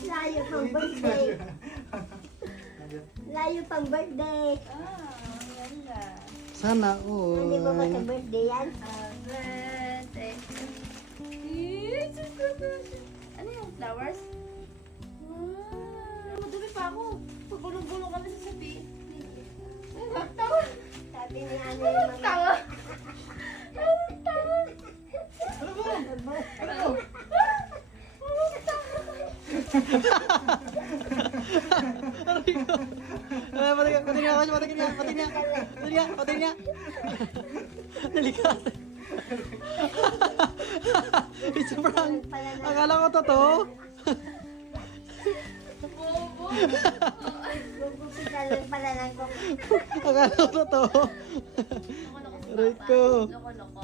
Layo pang birthday. Layo pang birthday. Ang ganda. Sana Hindi mo ba sa all. birthday yan? Birthday. Ano yung flowers? Wow. Madumi pa ako. Pagulong-gulong kami sa sabi. Tawa. Sabi ni ano yung mga... Tawa. Tawa. Pati niya. Nalikat. It's a prank. Akala ko totoo. Bobo. Gugupita lang pala lang ko. Akala ko totoo. Loko-loko si Aray Papa. ko. Loko-loko.